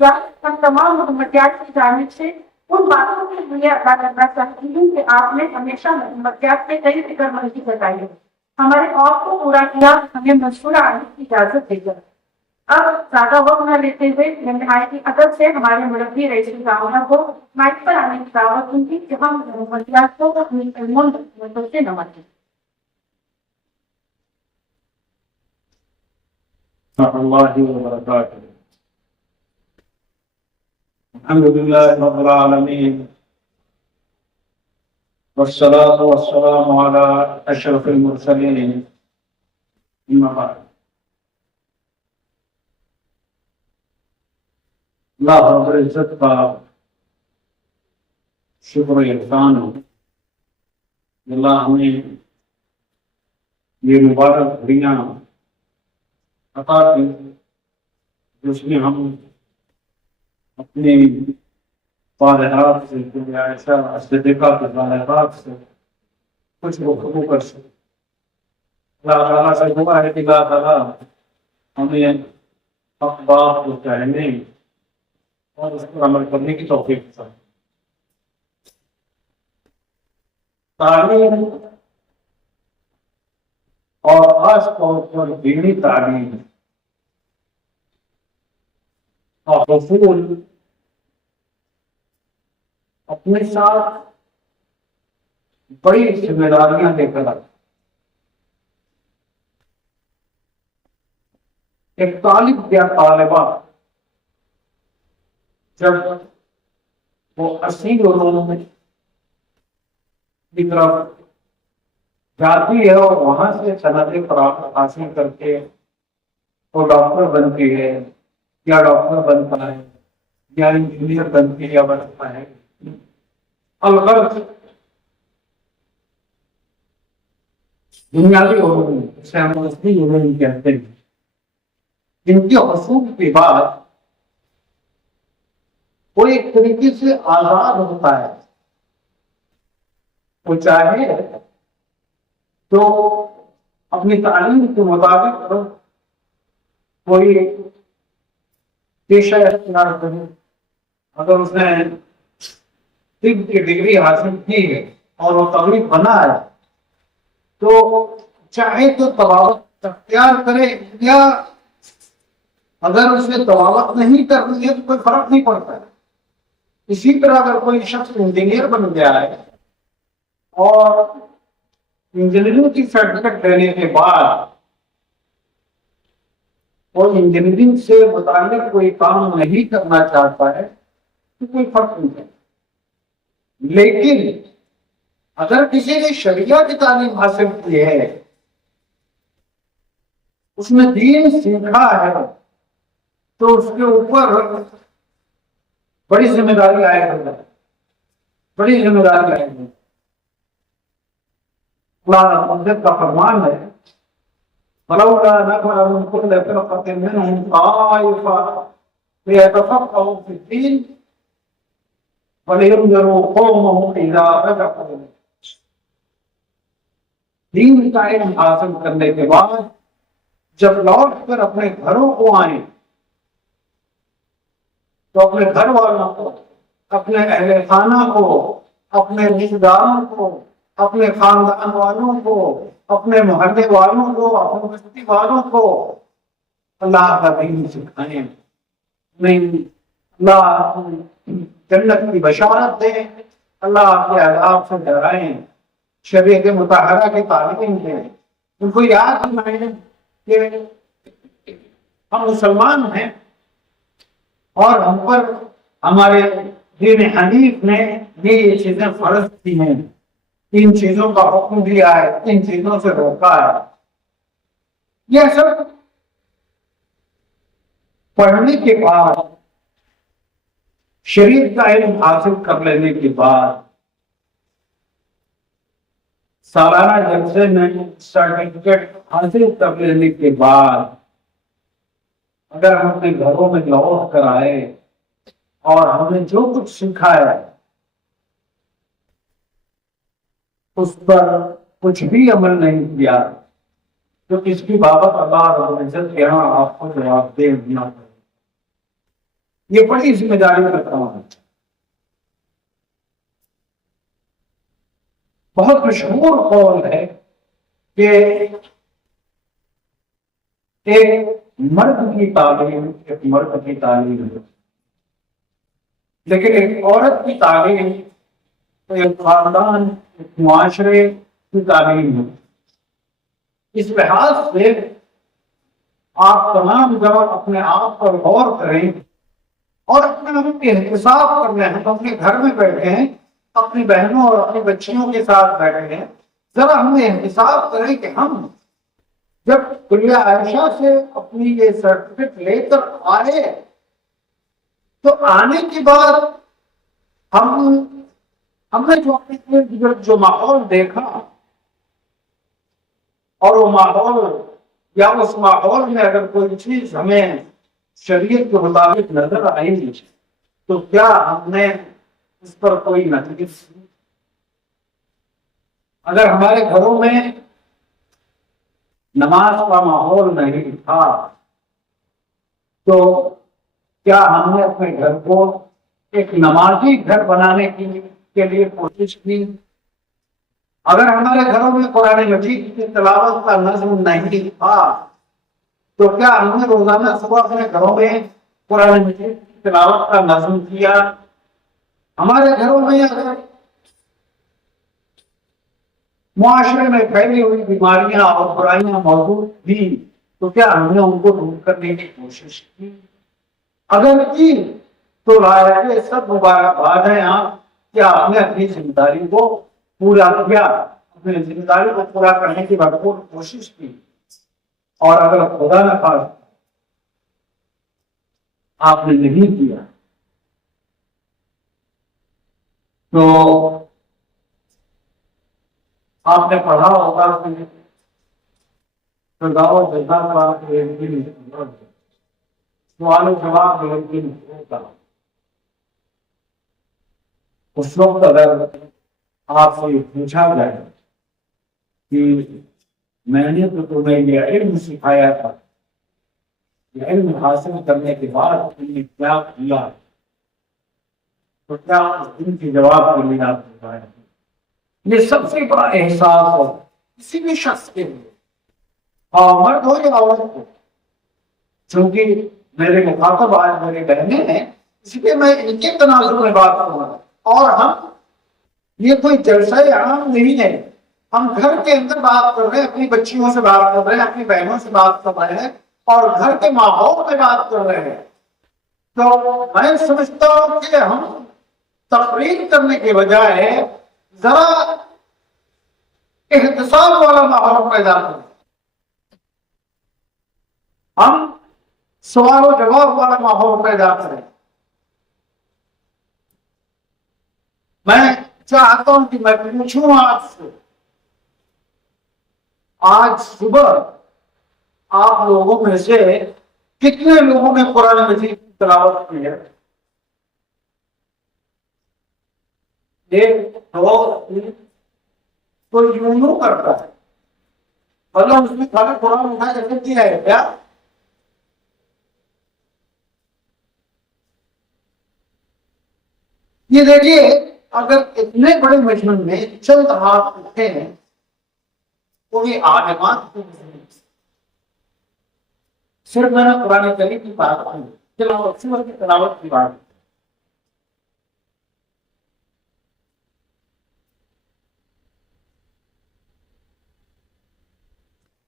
ہم تمام محمدیات کی جانب سے ان باتوں کے لیے ادا کرنا چاہتی ہوں کہ آپ نے ہمیشہ محمدیات کے کئی فکر مندی بتائی ہے، ہمارے خوف کو پورا کیا، ہمیں مشورہ آنے کی اجازت دے کر۔ اب زیادہ وقت نہ لیتے ہوئے میں نہایت ادب سے ہمارے مربی رئیس الجامعہ کو مائک پر آنے کی دعوت دوں گی کہ ہم محمدیات کو اپنی علم سے نوازیں۔ اللہ وبرکاتہ۔ الحمد للہ رب العالمین والصلاة والسلام على اشرف المرسلین، اما بعد۔ اللہ رب العزت کا شکر و احسان ہو، اللہ ہمیں یہ مبارک گھڑیاں عطا کی جس میں ہم اپنی صالحات سے ایسا صدقہ کے صالحات سے کچھ گفتگو کر سکیں۔ اللہ تعالیٰ سے دعا ہے کہ اللہ تعالیٰ ہمیں حق بات کو کہنے اور اس پر عمل کرنے کی توفیق دے۔ تعلیم اور خاص طور پر دینی تعلیم کا حصول اپنے ساتھ بڑی ذمہ داریاں لے کر آتا۔ ایک طالب یا طالبہ جب وہ اصلی علوم کی طرف جاتی ہے اور وہاں سے سند پراپت حاصل کر کے وہ ڈاکٹر بنتی ہے یا ڈاکٹر بنتا ہے یا انجینئر بنتی ہے یا بنتا ہے، الغرض بنیادی علوم جسے ہم اصلی علوم کہتے ہیں، جن کے حصول کے بعد وہ ایک طریقے سے آزاد ہوتا ہے، وہ چاہے تو اپنی تعلیم کے مطابق کوئی پیشہ اختیار کرے۔ اگر اس نے طب کی ڈگری حاصل کی ہے اور وہ طبیب بنا ہے تو چاہے تو طبابت اختیار کرے، یا اگر اس نے طبابت نہیں کرنی ہے تو کوئی فرق نہیں پڑتا ہے۔ اسی طرح اگر کوئی شخص انجینئر بن گیا ہے اور انجینئرنگ کی سرٹیفکیٹ دینے کے بعد وہ انجینئرنگ سے متعلق کوئی کام نہیں کرنا چاہتا ہے تو کوئی فرق نہیں پڑتا۔ لیکن اگر کسی نے شریعہ کی تعلیم حاصل کی ہے، اس نے دین سیکھا ہے، تو اس کے اوپر بڑی ذمہ داری آئے گی، بڑی ذمہ داری آئے گی۔ اللہ مجد کا فرمان ہے فلولا نفر من كل فرقة منهم طائفة ليتفقهوا في الدين ولينذروا قومهم إذا رجعوا۔ دین کا علم حاصل کرنے کے بعد جب لوٹ کر اپنے گھروں کو آئیں تو اپنے گھر والوں کو، اپنے اہل خانہ کو، اپنے رشتہ داروں کو، اپنے خاندان والوں کو، اپنے محلے والوں کو، اپنے بستی والوں کو اللہ کا دین سکھائیں، نہیں اللہ جنت کی بشارت دیں، اللہ کے عذاب سے ڈرائیں، شریعت مطہرہ کی تعلیم دیں۔ ان کو یاد دلائیں کہ ہم مسلمان ہیں اور ہم پر ہمارے دین حنیف نے یہ چیزیں فرض کی ہیں، تین چیزوں کا حکم دیا ہے، تین چیزوں سے روکا ہے۔ یہ سب پڑھنے کے بعد، شریعت کا علم حاصل کر لینے کے بعد، سالانہ جلسے میں سرٹیفکیٹ حاصل کر لینے کے بعد اگر ہم اپنے گھروں میں لوٹ کر آئے اور ہم نے جو کچھ سیکھا ہے اس پر کچھ بھی عمل نہیں کیا تو اس کی بابت اللہ رب العزت کے یہاں آپ کو جواب دے دینا پڑے۔ یہ بڑی ذمہ داری کا کام ہے. بہت مشہور قول ہے کہ ایک مرد کی تعلیم ایک مرد کی تعلیم ہے، لیکن ایک عورت کی تعلیم ایک خاندان ایک معاشرے کی تعلیم ہے. اس لحاظ سے آپ تمام ذرا اپنے آپ پر غور کریں اور اپنے آپ کے احتساب کر رہے ہیں. ہم اپنے گھر میں بیٹھے ہیں، اپنی بہنوں اور اپنی بچیوں کے ساتھ بیٹھے ہیں، ذرا ہمیں احتساب کریں کہ ہم جب کلیہ عائشہ سے اپنی یہ سرٹیفکیٹ لے کر آئے تو آنے کے بعد ہم نے جو اپنے ارد گرد جو ماحول دیکھا اور وہ ماحول یا اس ماحول میں اگر کوئی چیز ہمیں شریعت کے مطابق نظر آئی تو کیا ہم نے اس پر کوئی نتیجہ؟ اگر ہمارے گھروں میں نماز کا ماحول نہیں تھا تو کیا ہم نے اپنے گھر کو ایک نمازی گھر بنانے کے لیے کوشش کی؟ اگر ہمارے گھروں میں قرآن مجید کی تلاوت کا نظم نہیں تھا تو کیا ہم نے روزانہ صبح اپنے گھروں میں قرآن مجید کی تلاوت کا نظم کیا؟ ہمارے گھروں میں اگر معاشرے میں پھیلی ہوئی بیماریاں اور برائیاں موجود تھیں تو کیا ہم نے ان کو دور کرنے کی کوشش کی؟ اگر کی تو لائق سب مبارکباد ہیں آپ کہ آپ نے اپنی ذمہ داری کو پورا کیا، اپنی ذمہ داری کو پورا کرنے کی بھرپور کوشش کی. اور اگر خدا نہ خواستہ آپ نے نہیں کیا تو آپ نے پڑھا ہوگا کہ سوال و جواب ایک دن ہوتا. اس وقت اگر آپ سے یہ پوچھا جائے کہ میں نے تو تمہیں یہ علم سکھایا تھا، یہ علم حاصل کرنے کے بعد تم نے کیا کیا، تو کیا اس دن کے جواب کے لیے آپ بتائیں؟ یہ سب سے بڑا احساس ہے کسی بھی شخص کے لیے، مرد ہو یا عورت ہو. چونکہ میرے مخاطب آج میرے بہنیں ہیں اس لیے میں ان کے تناظر میں بات کروں گا. اور ہم یہ کوئی جلسہ عام نہیں ہے، ہم گھر کے اندر بات کر رہے ہیں، اپنی بچیوں سے بات کر رہے ہیں، اپنی بہنوں سے بات کر رہے ہیں اور گھر کے ماحول میں بات کر رہے ہیں. تو میں سمجھتا ہوں کہ ہم تقریر کرنے کے بجائے ذرا احتساب والا ماحول پیدا کریں، ہم سوال و جواب والا ماحول پیدا کریں. میں چاہتا ہوں کہ میں پوچھوں آپ سے، آج صبح آپ لوگوں میں سے کتنے لوگوں نے قرآن مجید کی تلاوت کی ہے؟ ایک دو تین، کوئی یوں کرتا ہے مطلب اس میں خالی قرآن اٹھا کے رکھ دیا ہے کیا؟ یہ دیکھیے اگر اتنے بڑے مجمع میں چند ہاتھ اٹھے ہیں تو یہ عالمات صرف میں نے قرآن کریم کی بات کی، تلاوت سورہ کی تلاوت کی بات.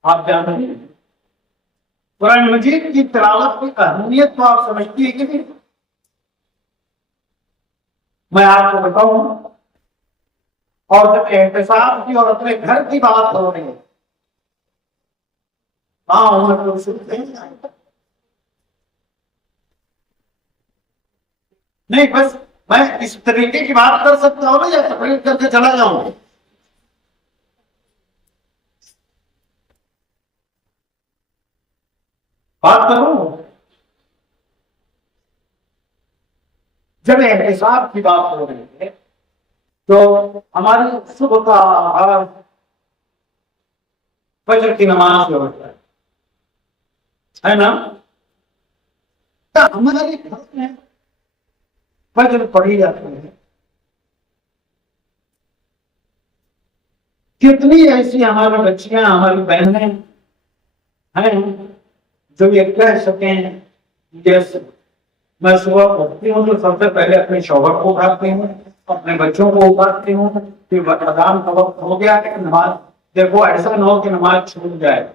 آپ جانتے ہیں قرآن مجید کی تلاوت کی اہمیت تو آپ سمجھتی ہے کہ نہیں؟ میں آپ کو بتاؤں، اور جب احتساب کی اور اپنے گھر کی بات ہو رہی ہے، نہیں بس میں اس طریقے کی بات کر سکتا ہوں نا یا تقریر کر کے چلا جاؤں؟ بات کروں. جب احتساب کی بات ہو رہی ہے تو ہماری صبح کا آغاز فجر کی نماز سے ہوتا ہے نا؟ ہمارے گھر میں فجر پڑھی جاتی ہے. کتنی ایسی ہماری بچیاں ہماری بہنیں ہیں جو یہ کہہ سکیں جیسے میں صبح اٹھتی ہوں تو سب سے پہلے اپنے شوہر کو اٹھاتی ہوں, اپنے بچوں کو اٹھاتی ہوں کہ اذان کا وقت ہو گیا کہ نماز, دیکھو ایسا نہ ہو کہ نماز چھوٹ جائے.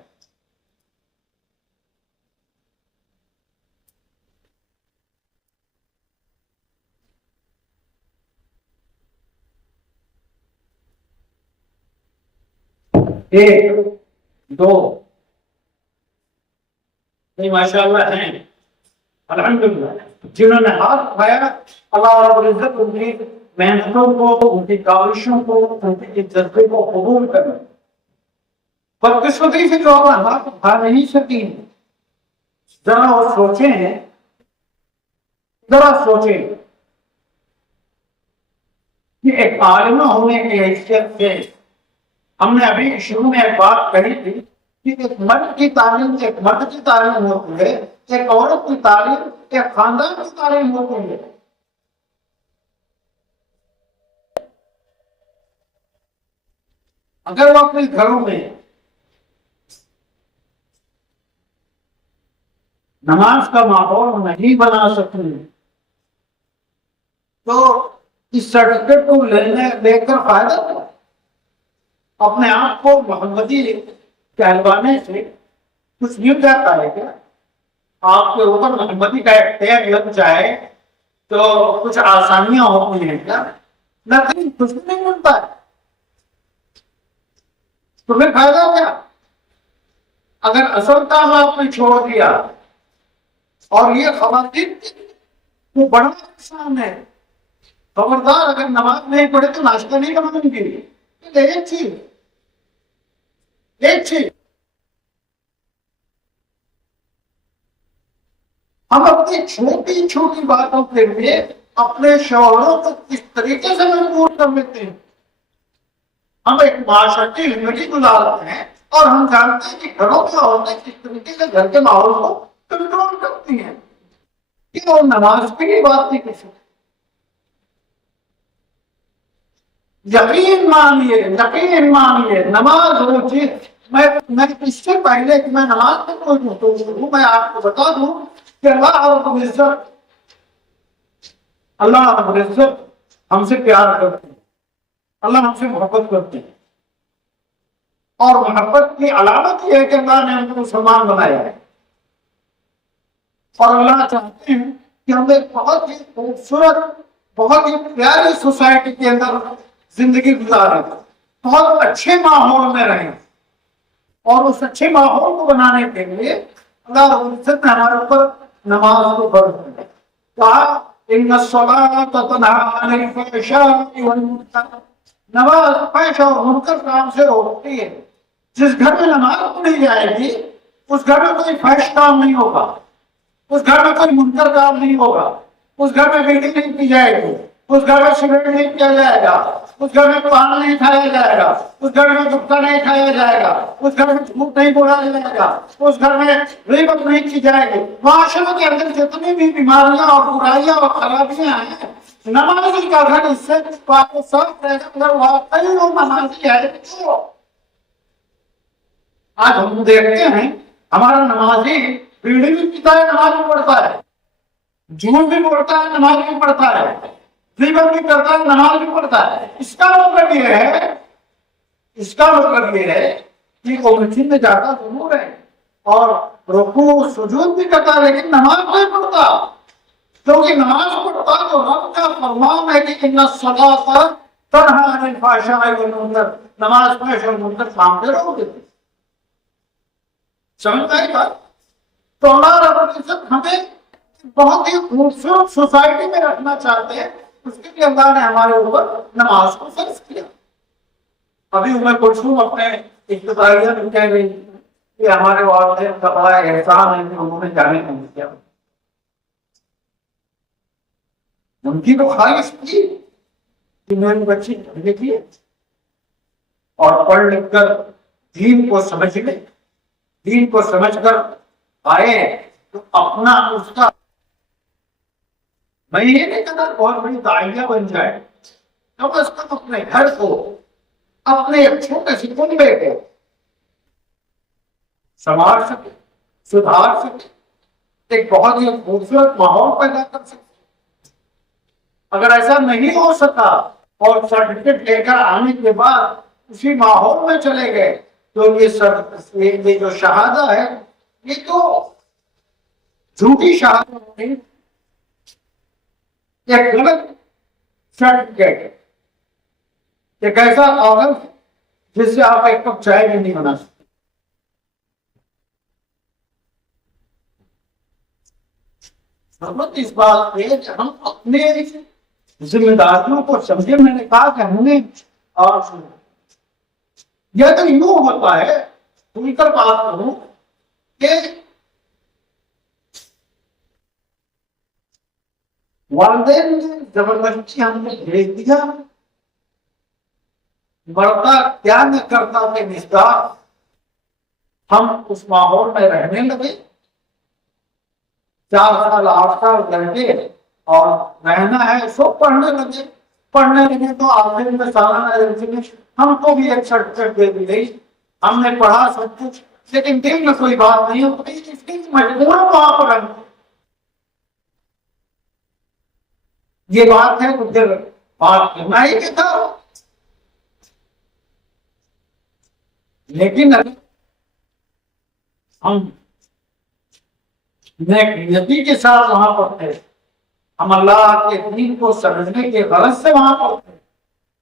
ایک دو نہیں ماشاء اللہ ہیں الحمدللہ جنہوں نے ہاتھ اٹھایا, اللہ رب العزت ان کی محنتوں کو, ان کی کاوشوں کو, ان کے جذبے کو قبول کرے. بدقسمتی سے جو اپنا ہاتھ اٹھا نہیں سکی, ذرا وہ سوچیں, ذرا سوچیں کہ ایک عالمہ ہونے کی حیثیت سے ہم نے ابھی شروع میں ایک بات کہی تھی کہ ایک مرد کی تعلیم ایک مرد کی تعلیم ہوتی ہے, ایک عورت کی تعلیم ایک خاندان کی تعلیم ہوتی ہے. اگر وہ اپنے گھروں میں نماز کا ماحول نہیں بنا سکتے تو اس سرٹیفکیٹ کو لے کر فائدہ کیا؟ اپنے آپ کو محمدی کہلوانے سے کچھ نہیں جاتا ہے کیا؟ آپ کے اوپر محمدی کا ایک ٹیگ لگ جائے تو کچھ آسانیاں ہوتی ہیں کیا؟ نتیجہ کچھ نہیں ملتا ہے. تمہیں فائدہ کیا؟ اگر اصل کام آپ نے چھوڑ دیا اور یہ خواتین وہ بڑا نقصان ہے. خبردار اگر نماز نہیں پڑھے تو ناشتہ نہیں کریں گے. ایک چیز ہم اپنی چھوٹی چھوٹی باتوں کے لیے اپنے شوہروں کو کس طریقے سے مجبور کر لیتے ہیں. ہم ایک معاشرتی زندگی گزارتے ہیں اور ہم جانتے ہیں کہ گھروں کی عورتیں کس طریقے سے گھر کے ماحول کو کنٹرول کرتی ہیں. یہ اور نماز کی بات نہیں کسی. یقین مانیے نماز وہ چیز, میں اس سے پہلے کہ میں نماز میں پڑھوں میں آپ کو بتا دوں کہ اللہ رب العزت ہم سے پیار کرتے ہیں, اللہ ہم سے محبت کرتے ہیں, اور محبت کی علامت یہ ہے کہ اللہ نے ہم کو مسلمان بنایا ہے. اور اللہ چاہتے ہیں کہ ہم ایک بہت ہی خوبصورت, بہت ہی پیاری سوسائٹی کے اندر زندگی گزاریں, بہت اچھے ماحول میں رہیں. اور اس اچھے ماحول کو بنانے کے لیے اللہ رب العزت نے ہمارے اوپر نماز کو فرض کیا. کہا ان الصلاۃ تنہی عن الفحشاء والمنکر, نماز فحش اور منکر کام سے روکتی ہے. جس گھر میں نماز پڑھی جائے گی اس گھر میں کوئی فحش کام نہیں ہوگا, اس گھر میں کوئی منکر کام نہیں ہوگا, اس گھر میں بیٹی نہیں کی جائے گی, اس گھر میں سگریٹ نہیں پیا جائے گا, اس گھر میں پان نہیں کھایا جائے گا, اس گھر میں گٹکا نہیں کھایا جائے گا, اس گھر میں جھوٹ نہیں بولا جائے گا, اس گھر میں غیبت نہیں کی جائے گی. معاشرے کے اندر جتنی بھی بیماریاں اور برائیاں اور خرابیاں ہیں, نمازی کا گھر اس سے پاک و صاف رہے گا. اگر واقعی وہ نمازی ہے تو آج ہم دیکھتے ہیں ہمارا نمازی بیڑی بھی پیتا ہے, نماز بھی پڑھتا ہے, جھوٹ بھی بولتا ہے, نماز بھی پڑھتا ہے, غیبت بھی کرتا ہے, نماز بھی پڑھتا ہے. اس کا مطلب یہ ہے کہ وہ مسجد میں جاتا ضرور ہے اور رکوع سجود بھی کرتا ہے لیکن نماز نہیں پڑھتا. کیونکہ نماز پڑھتا تو رب کا فرمان ہے کہ ان الصلاۃ تنہی عن الفحشاء والمنکر, نماز فحش اور منکر کام سے روک دیتی. سمجھ آئی بات؟ تو اللہ رب العزت ہمیں بہت ہی خوبصورت سوسائٹی میں رکھنا چاہتے ہیں, اس کے لیے اللہ نے ہمارے اوپر نماز کو فرض کیا. ابھی میں پوچھوں اپنے ابتدائیہ میں کہہ رہی کہ ہمارے والدین کا بڑا احسان ہے کہ انہوں نے جانے نہیں کیا. ان کی تو خواہش تھی کہ میری بچی لکھی اور پڑھ لکھ کر دین کو سمجھ لے, دین کو سمجھ کر آئے تو اپنا اس کا میں یہ نہیں کہتا بہت بڑی داعیہ بن جائے، کم از کم اپنے گھر کو، اپنے ایک چھوٹے سے کنبے کو سنوار سکے، سدھار سکے، ایک بہت ہی خوبصورت ماحول پیدا کر سکے۔ اگر ایسا نہیں ہو سکا اور سرٹیفکیٹ لے کر آنے کے بعد اسی ماحول میں چلے گئے تو یہ جو شہادہ ہے یہ تو جھوٹی شہادت نہیں، ایک غلط سرٹیفکیٹ ہے، ایک ایسا کاغذ جس سے آپ ایک کپ چائے بھی نہیں بنا سکتے۔ ضرورت اس بات پہ کہ ہم اپنے ذمہ داریوں کو سمجھے۔ میں نے کہا کہ ہم نے، اور یہ تو یوں ہوتا ہے، کھل کر بات کروں کہ والدین نے زبردستی ہم نے بھیج دیا، مرتا کیا نہ کرتا کے مقدار ہم اس ماحول میں رہنے لگے، 4 سال 8 سال رہتے اور رہنا ہے سو پڑھنے لگے۔ پڑھنے لگے تو آخر میں سالانہ ہم کو بھی ایک سرٹیفکیٹ دے دی گئی، ہم نے پڑھا سب کچھ، لیکن دل میں کوئی بات نہیں ہوتی، اس کی مجبور وہاں پر رہنا۔ یہ بات ہے تو پھر بات کرنا ہی تھا۔ لیکن اگر ہم نیتی کے ساتھ وہاں پر تھے، ہم اللہ کے دین کو سمجھنے کے غرض سے وہاں پر تھے،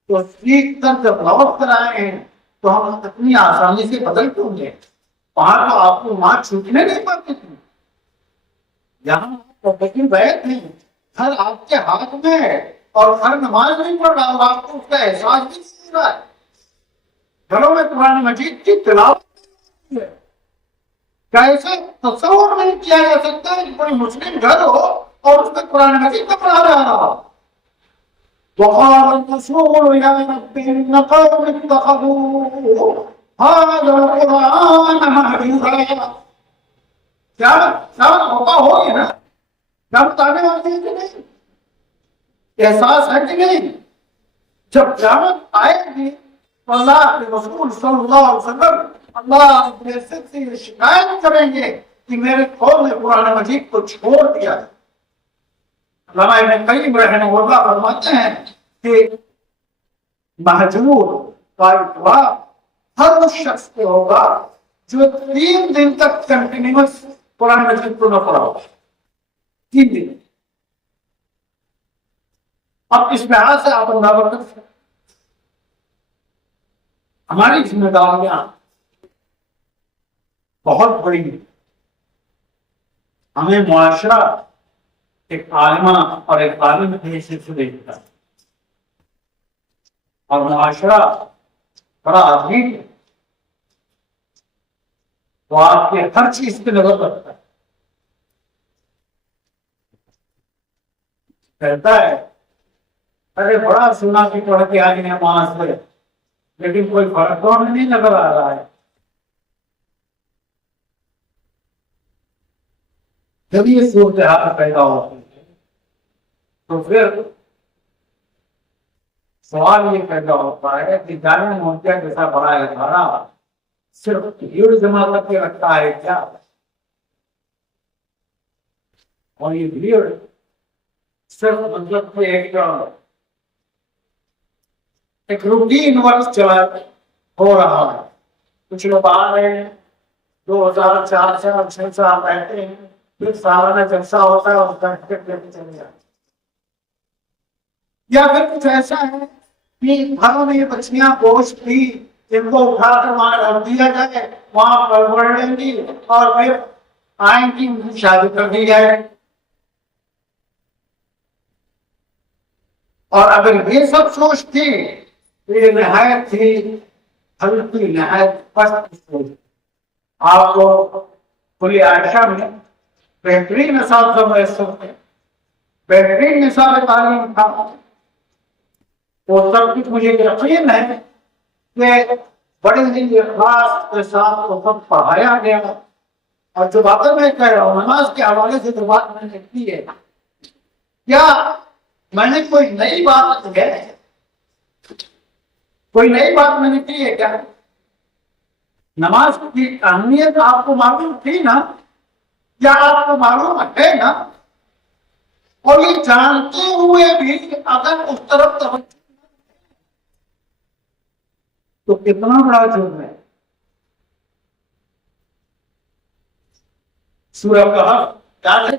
تو سیکھ کر جب لوٹ کر آئے ہیں تو ہم اتنی آسانی سے بدل کیوں گے؟ وہاں تو آپ کو ماں چھوٹنے نہیں پڑتی تھی، یہاں بیٹھ ہیں، گھر آپ کے ہاتھ میں ہے اور گھر نماز نہیں پڑھ رہا اور آپ کو اس کا احساس بھی نہیں رہا ہے۔ گھروں میں قرآن مجید کی تلاوت ہے، کیسے تصور نہیں کیا جا سکتا ہے کہ کوئی مسلم گھر ہو اور اس میں قرآن مجید کا پڑھا جا رہا ہو۔ وقال الرسول يا رب إن قوم اتخذوا هذا القرآن مهجورا۔ کیا موقع ہو گیا نا؟ کیا بتانے والے ہیں کہ نہیں؟ احساس ہے کہ نہیں؟ جب قیامت آئے گی تو اللہ کے رسول صلی اللہ علیہ وسلم اللہ اپنے سے یہ شکایت کریں گے کہ میرے قوم نے قرآن مجید کو چھوڑ دیا۔ علامہ ابن قیم رحمہ اللہ فرماتے ہیں کہ مہجور کا اطلاق ہر اس شخص پہ ہوگا جو 3 دن تک کنٹینیوس قرآن مجید کو نہ پڑھا ہوگا، 3 دن۔ اب اس لحاظ سے آپ اندازہ کر سکتے، ہماری ذمہ داریاں بہت بڑی ہیں۔ ہمیں معاشرہ ایک عالمہ اور ایک عالم کے حیثیت سے دیکھتا ہے، اور معاشرہ بڑا عظیم ہے، وہ آپ کے ہر چیز پہ نظر رکھتا ہے، کہتا ہے ارے بڑا سنا کہ پڑھ کے آگے نماز پڑھے لیکن کوئی فرق تو ہمیں نہیں نظر آ رہا ہے۔ جب یہ صورتحال پیدا ہوتی ہے تو پھر سوال یہ پیدا ہوتا ہے کہ جامعہ مہدیہ جیسا بڑا ادارہ صرف بھیڑ جمع کر کے رکھتا ہے کیا؟ اور یہ بھیڑ صرف مطلب کہ ایک روٹین ورک چلا ہو رہا ہے، کچھ لوگ آ رہے ہیں 2000 4 سال 6 سال رہتے ہیں، پھر سالانہ جلسہ ہوتا ہے اور سرٹیفکیٹ لے کے چلے جاتے ہیں، یا پھر کچھ ایسا ہے کہ گھروں میں یہ بچیاں بوجھ تھی جن کو اٹھا کر وہاں رکھ دیا جائے، وہاں پرور لیں گی اور پھر آئیں گی شادی کر دی جائے۔ اور اگر یہ سب سوچ تھی تو یہ نہایت تھی ہلکی، نہایت پست سوچ۔ آپ کو کلی عائشہ میں بہترین اساتذہ میسر تھے، بہترین نصاب تعلیم تھا، وہ سب کچھ مجھے یقین ہے کہ بڑے ہی اخلاص کے ساتھ وہ سب پڑھایا گیا۔ اور جو باتیں میں کہہ رہا ہوں نماز کے حوالے سے جو بات میں نے کی ہے کیا میں نے کوئی نئی بات کی ہے؟ کوئی نئی بات میں نے کی ہے کیا؟ نماز کی اہمیت آپ کو معلوم تھی نا؟ کیا آپ کو معلوم ہے نا؟ اور یہ جانتے ہوئے بھی اگر اس طرف توجہ تو کتنا بڑا جرم ہے. سورہ کہف کیا ہے؟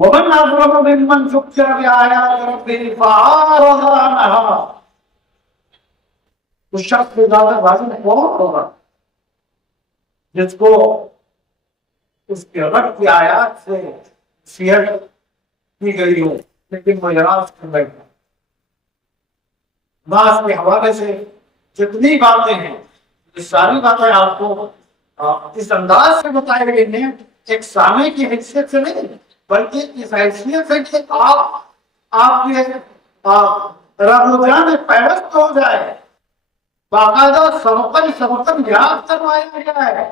ومن اظلم ممن ذکر بآیات ربہ فأعرض عنہا. اس شخص سے زیادہ ظالم کون ہوگا جس کو اس کے رب کی آیات سے نصیحت کی گئی ہو لیکن وہ اعراض کر بیٹھا. نماز کے حوالے سے جتنی باتیں ہیں یہ ساری باتیں آپ کو اس انداز سے بتائی گئی ہیں ایک سامع کی حیثیت سے نہیں بلکہ اس حیثیت سے کہ آپ کے رمضان پیوست ہو جائے. باقاعدہ سبقن یاد کروایا گیا ہے.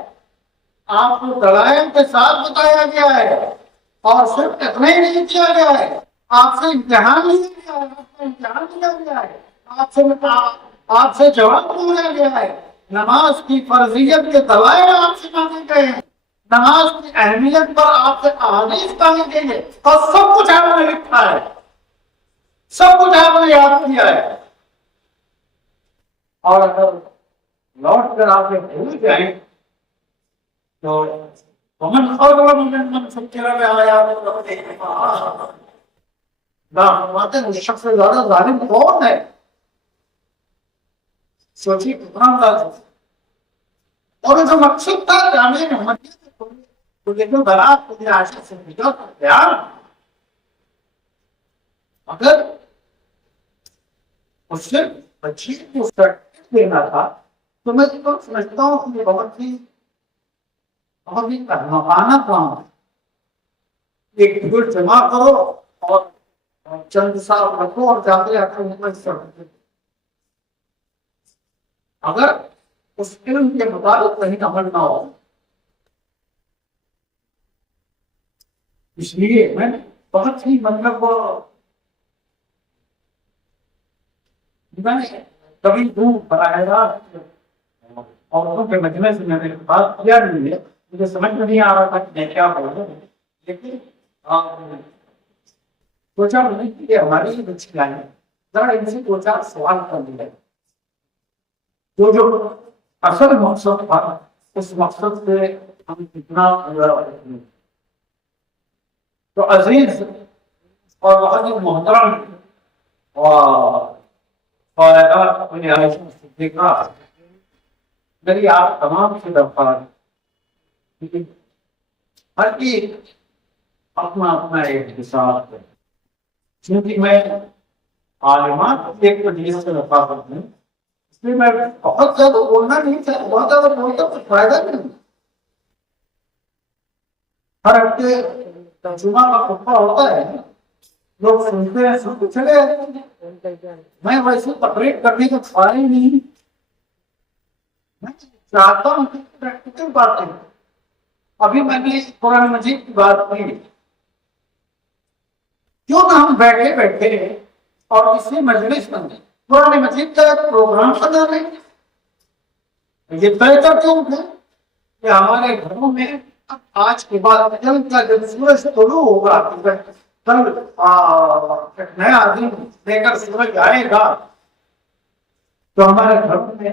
آپ کو دلائل کے ساتھ بتایا گیا ہے اور صرف اتنا ہی نہیں کیا گیا ہے آپ سے امتحان لیا گیا ہے. آپ سے امتحان لیا گیا ہے. آپ سے جواب پوچھا گیا ہے. نماز کی فرضیت کے دلائل آپ سے مانگے گئے ہیں. نماز کی اہمیت پر آپ سے احادیث مانگے گئی ہے اور سب کچھ آپ نے لکھا ہے. سب کچھ آپ نے یاد کیا ہے. اور اگر لوٹ کر آپ نے بھول جائیں تو ومن اظلم ممن ذکر بآیات ربہ. اس شخص سے زیادہ ظالم کون ہے؟ سوچیے کتنا انداز. اور جو مقصد تھا جامع محمدیت کو لیکن برات کو عاشق سے نجات کا پیار اگر اس سے بچی کو سرٹیفکیٹ دینا تھا تو میں تو سمجھتا ہوں کہ یہ بہت ہی مقانہ کام ہے. ایک گڑ جمع کرو اور چند سال رکھو اور جاتے آتے اگر اس علم کے مطابق کہیں عمل نہ ہو. اس لیے میں بہت ہی مطلب کبھی دوں براہ راست عورتوں کے مجمع سے میں نے بات کیا نہیں ہے. مجھے سمجھ میں نہیں آ رہا تھا کہ میں کیا بولوں لیکن سوچا نہیں کہ ہماری ہی بچی لائن ذرا ان سے دو چار سوال کر دیا جو اصل مقصد تھا اس مقصد سے ہم کتنا تو عزیز اور بہت ہی محترم اور صدیقہ میری آپ تمام سے درخواست لیکن ہر ایک اپنا اپنا ایک حساب ہے. کیونکہ میں عالمات ایک وجہ سے رفاقت ہوں اس لیے میں بہت زیادہ بولنا نہیں چاہتا. بہت زیادہ بولتا کچھ فائدہ نہیں. ہر ہفتے ترجمہ کا خطبہ ہوتا ہے لوگ سنتے ہیں سن کے چلے جاتے ہیں. میں ویسے تقریر کرنے کا سوال ہی نہیں. میں چاہتا ہوں کہ پریکٹیکل باتیں ابھی میں نے قرآن مجید کی بات کی کیوں نہ ہم بیٹھے بیٹھے اور اسی مجلس میں قرآن مجید کا ایک پروگرام بنا لیں. یہ طے کر کیوں ہے کہ ہمارے گھروں میں آج کے بعد کل کا جب سورج طلوع ہوگا کل ایک نیا دن لے کر سورج آئے گا تو ہمارے گھروں میں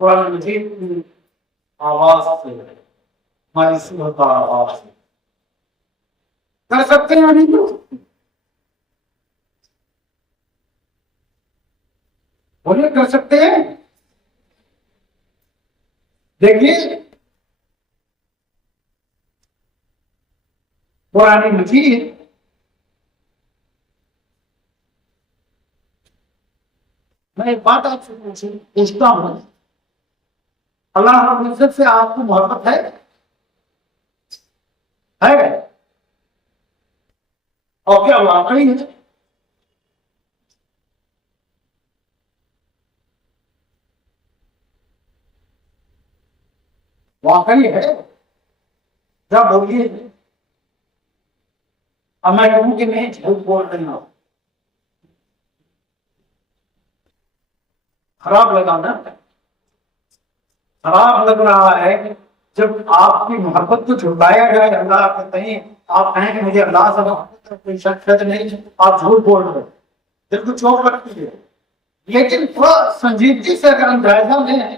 قرآن مجید کی آواز سے ہماری سورت کا آواز سے کر سکتے ہیں نہیں بولے کر سکتے ہیں. دیکھیے قرآن مجید میں ایک بات آپ سے پوچھتا ہوں اللہ رب العزت سے آپ کو محبت ہے اور کیا واقعی ہے؟ واقعی ہے کیا بولیے؟ اب میں کہوں کہ نہیں جھوٹ بول رہی ہوں، خراب لگا نا؟ خراب لگ رہا ہے جب آپ کی محبت کو جھٹلایا جائے اللہ کے تئیں، آپ کہیں کہ مجھے اللہ سے محبت ہے، کوئی شک نہیں، آپ جھوٹ بول رہے، دل کو چوٹ لگتی ہے۔ لیکن تھوڑا سنجیدگی سے اگر ہم جائزہ لیں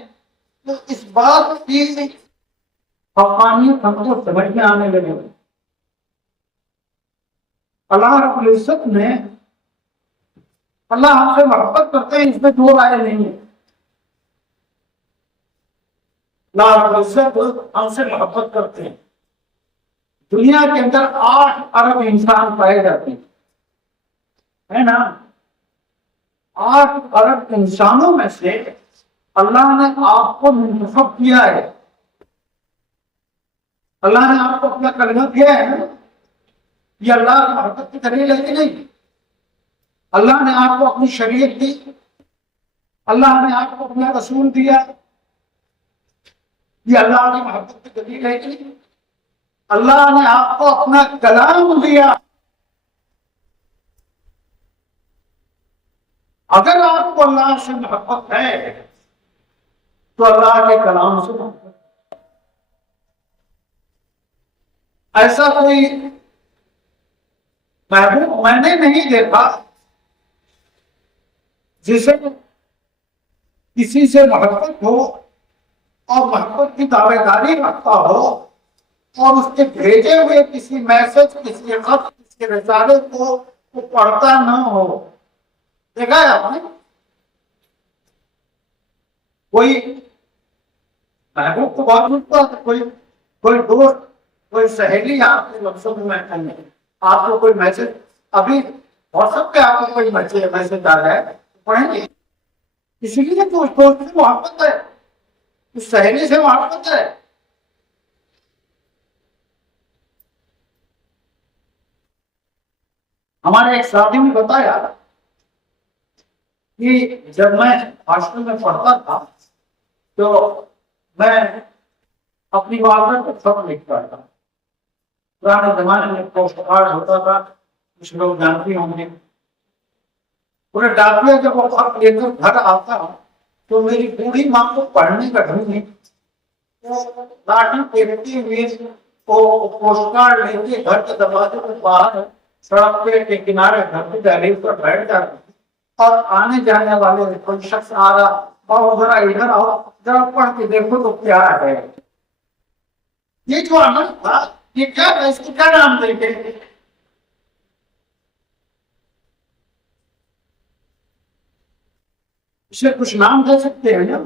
تو اس بات کی حقانیت ہم کو سمجھ میں آنے لگے۔ اللہ رب العزت نے، اللہ ہم سے محبت کرتے ہیں، اس میں دو رائے نہیں ہے۔ اللہ رب العزت ہم سے محبت کرتے ہیں۔ دنیا کے اندر 8 ارب انسان پائے جاتے ہیں، ہے نا؟ 8 ارب انسانوں میں سے اللہ نے آپ کو منتخب کیا ہے، اللہ نے آپ کو اپنا کلمہ دیا ہے۔ یہ اللہ کی محبت کی دلیل ہے کہ نہیں؟ اللہ نے آپ کو اپنی شریعت دی، اللہ نے آپ کو اپنا رسول دیا، یہ اللہ کی محبت کی دلیل ہے کہ نہیں؟ اللہ نے آپ کو اپنا کلام دیا۔ اگر آپ کو اللہ سے محبت ہے تو اللہ کے کلام سے محبت۔ ایسا کوئی محبوب میں نے نہیں دیکھا جسے کسی سے محبت ہو اور محبت کی دعوے داری رکھتا ہو اور اس کے بھیجے ہوئے کسی میسج، کسی خط، کسی رسالے کو وہ پڑھتا نہ ہو۔ دیکھا ہے آپ نے؟ کوئی محبوب کو بہت ملتا ہے، کوئی دوست، کوئی سہیلی آپ کے لفظوں میں آپ کو کوئی میسج، ابھی واٹسپ پہ آپ کو کوئی میسج آ رہا ہے، پڑھیں گے؟ اسی لیے تو اس دوست سے محبت ہے، اس سہیلی سے محبت ہے۔ ہمارے ایک ساتھی نے بتایا کہ جب میں ہاسٹل میں پڑھتا تھا تو میں اپنی والدہ کو خط لکھتا تھا۔ پرانے زمانے میں پوسٹ کارڈ ہوتا تھا، کچھ لوگ جانتے ہوں گے۔ پورے ڈاکیہ جب وہ خط لے کر گھر آتا تو میری بوڑھی ماں کو پڑھنے کا ڈھنگ نہیں، وہ لاٹھی پھیرتی ہوئی وہ پوسٹ کارڈ لے کے گھر کے دروازے کے باہر سڑک کے کنارے گھر کی دہلیز پر بیٹھ جاتی اور آنے جانے والے کوئی شخص آ رہا اور ذرا ادھر آؤ، ذرا پڑھ کے دیکھو تو کیا ہے۔ یہ جو عمل تھا، یہ کیا ہے، اس کو کیا نام دیں گے؟ اسے کچھ نام دے سکتے ہیں نا،